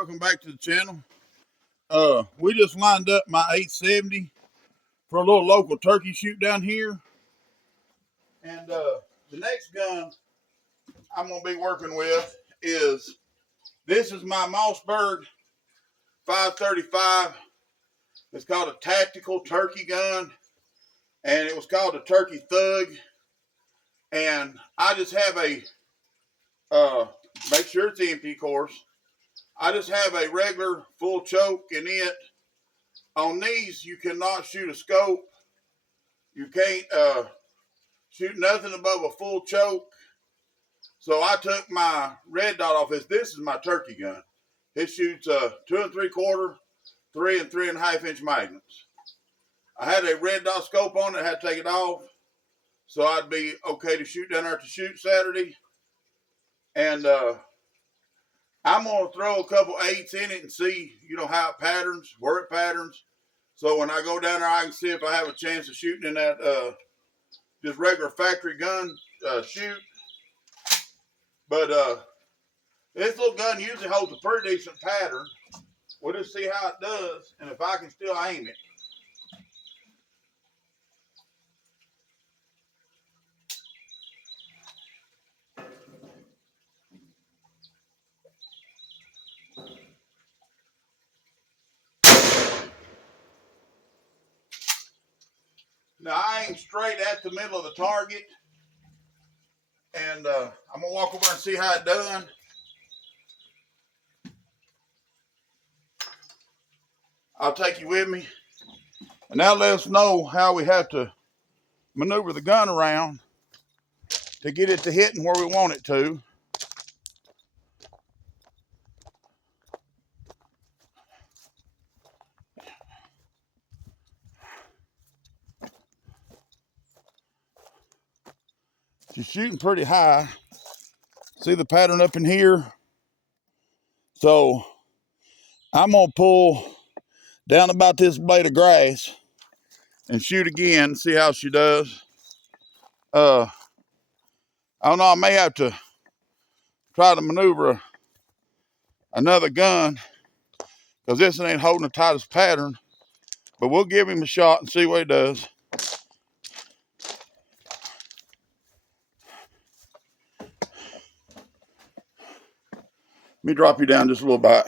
welcome back to the channel. We just lined up my 870 for a little local turkey shoot down here. And the next gun I'm going to be working with is, this is my Mossberg 535. It's called a tactical turkey gun, and it was called a Turkey Thug. And I just have a, make sure it's empty, of course. I just have a regular full choke in it. On these, you cannot shoot a scope. You can't shoot nothing above a full choke. So I took my red dot off this. This is my turkey gun. It shoots 2 3/4, 3 and 3.5 inch magnums. I had a red dot scope on it. I had to take it off, so I'd be okay to shoot down there to shoot Saturday. And I'm gonna throw a couple eights in it and see, how it patterns, where it patterns. So when I go down there, I can see if I have a chance of shooting in that just regular factory gun shoot. But this little gun usually holds a pretty decent pattern. We'll just see how it does, and if I can still aim it. Now I aim straight at the middle of the target, and I'm gonna walk over and see how it done. I'll take you with me, and now let us know how we have to maneuver the gun around to get it to hitting where we want it to. She's shooting pretty high. See the pattern up in here? So I'm gonna pull down about this blade of grass and shoot again, see how she does. I don't know, I may have to try to maneuver another gun, because this one ain't holding the tightest pattern, but we'll give him a shot and see what he does. Let me drop you down just a little bit.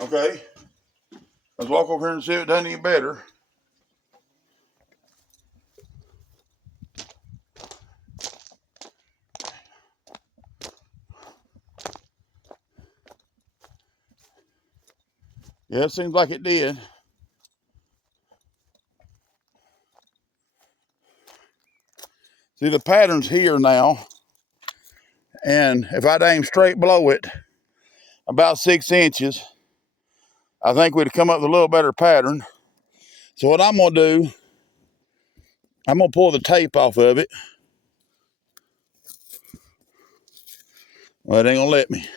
Okay, let's walk over here and see if it does any better. Yeah, it seems like it did. See, the pattern's here now, and if I'd aim straight below it, about 6 inches, I think we'd come up with a little better pattern. So what I'm gonna do, I'm gonna pull the tape off of it. Well, it ain't gonna let me.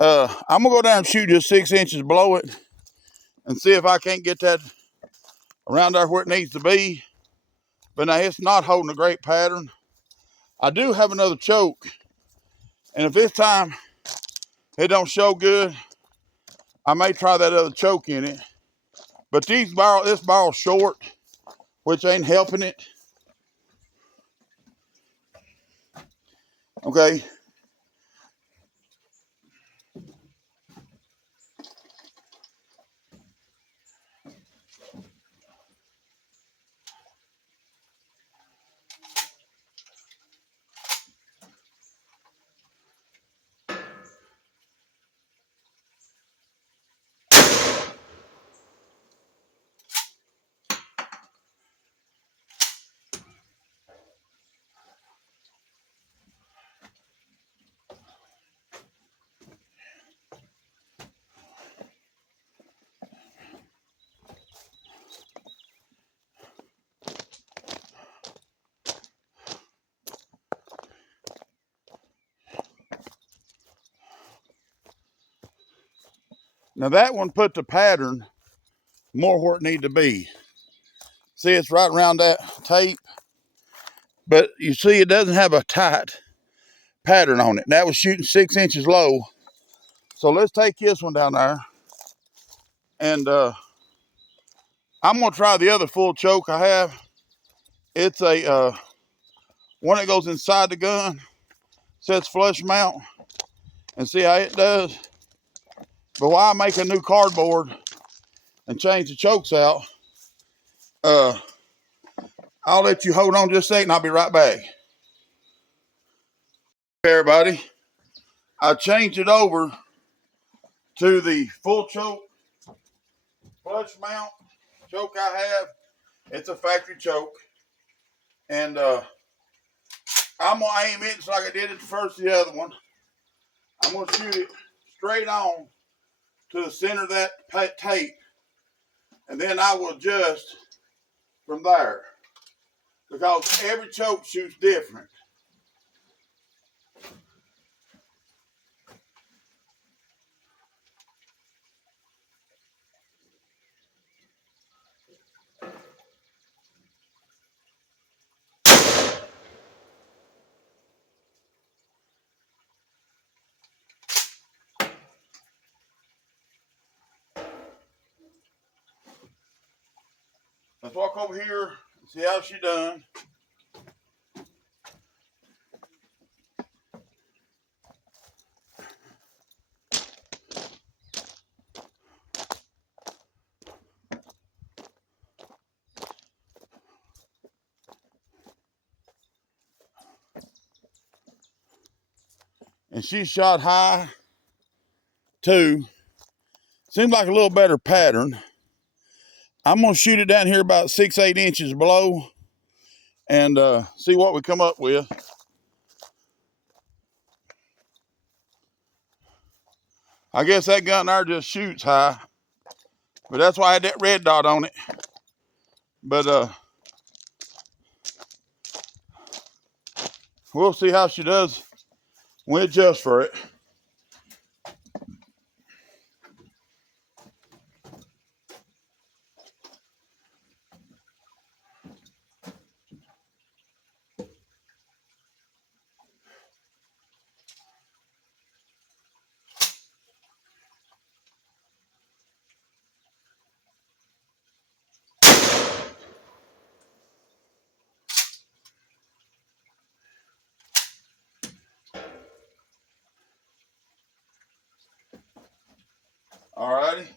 I'm gonna go down and shoot just 6 inches below it and see if I can't get that around there where it needs to be. But now it's not holding a great pattern. I do have another choke, and if this time it don't show good, I may try that other choke in it. But this barrel's short, which ain't helping it. Okay. Now that one put the pattern more where it needed to be. See, it's right around that tape, but you see it doesn't have a tight pattern on it. That was shooting 6 inches low. So let's take this one down there, and I'm gonna try the other full choke I have. It's a one that goes inside the gun, says flush mount, and see how it does. But why make a new cardboard and change the chokes out? I'll let you hold on just a second. I'll be right back. Hey everybody, I changed it over to the full choke flush mount choke I have. It's a factory choke, and I'm gonna aim it just like I did at the first of the other one. I'm gonna shoot it straight on to the center of that tape, and then I will adjust from there, because every choke shoots different. Let's walk over here and see how she done. And she shot high too. Seems like a little better pattern. I'm gonna shoot it down here about 6-8 inches below and see what we come up with. I guess that gun there just shoots high, but that's why I had that red dot on it. But we'll see how she does when we adjust for it. Alrighty.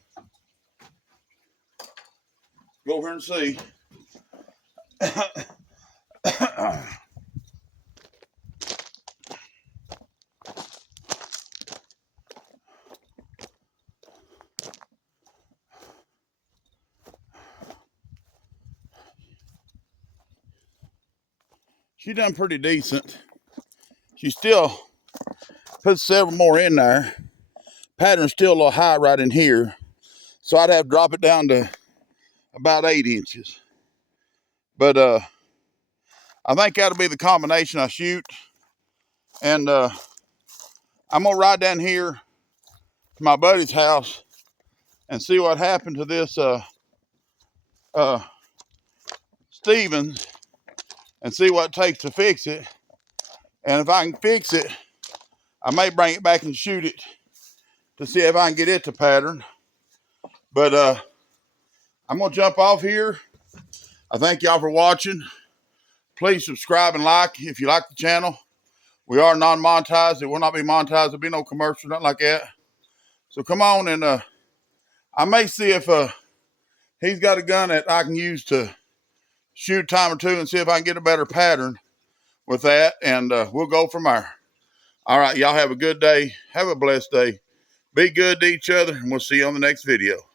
Go over here and see. She done pretty decent. She still put several more in there. Pattern's still a little high right in here, so I'd have to drop it down to about 8 inches. But I think that'll be the combination I shoot. And I'm gonna ride down here to my buddy's house and see what happened to this Stevens, and see what it takes to fix it. And if I can fix it, I may bring it back and shoot it to see if I can get it to pattern. But I'm gonna jump off here. I thank y'all for watching. Please subscribe and like if you like the channel. We are non-monetized. It will not be monetized. There'll be no commercial, nothing like that. So come on, and I may see if he's got a gun that I can use to shoot a time or two and see if I can get a better pattern with that, and we'll go from there. All right, y'all have a good day. Have a blessed day. Be good to each other, and we'll see you on the next video.